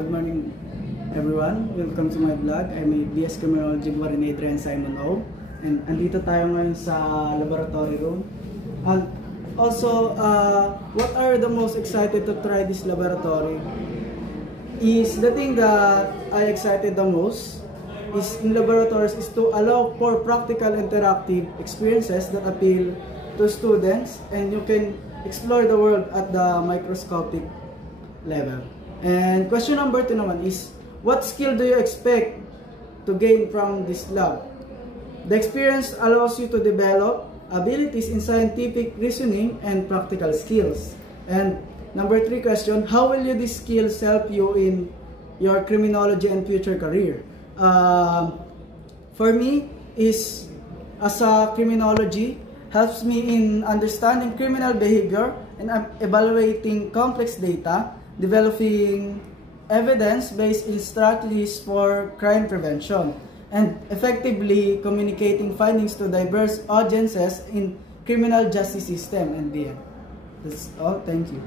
Good morning, everyone. Welcome to my vlog. I'm a BS Criminology Warren Adrian Simon O. And andito tayo ngayon sa laboratory room. And also, what are the most excited to try this laboratory? Is the thing that I excited the most is in laboratories is to allow for practical interactive experiences that appeal to students, and you can explore the world at the microscopic level. And question number 2 naman is, what skill do you expect to gain from this lab? The experience allows you to develop abilities in scientific reasoning and practical skills. And number 3 question, how will these skills help you in your criminology and future career? For me, is as a criminology, helps me in understanding criminal behavior and evaluating complex data, developing evidence-based strategies for crime prevention, and effectively communicating findings to diverse audiences in criminal justice system. And that's all. Thank you.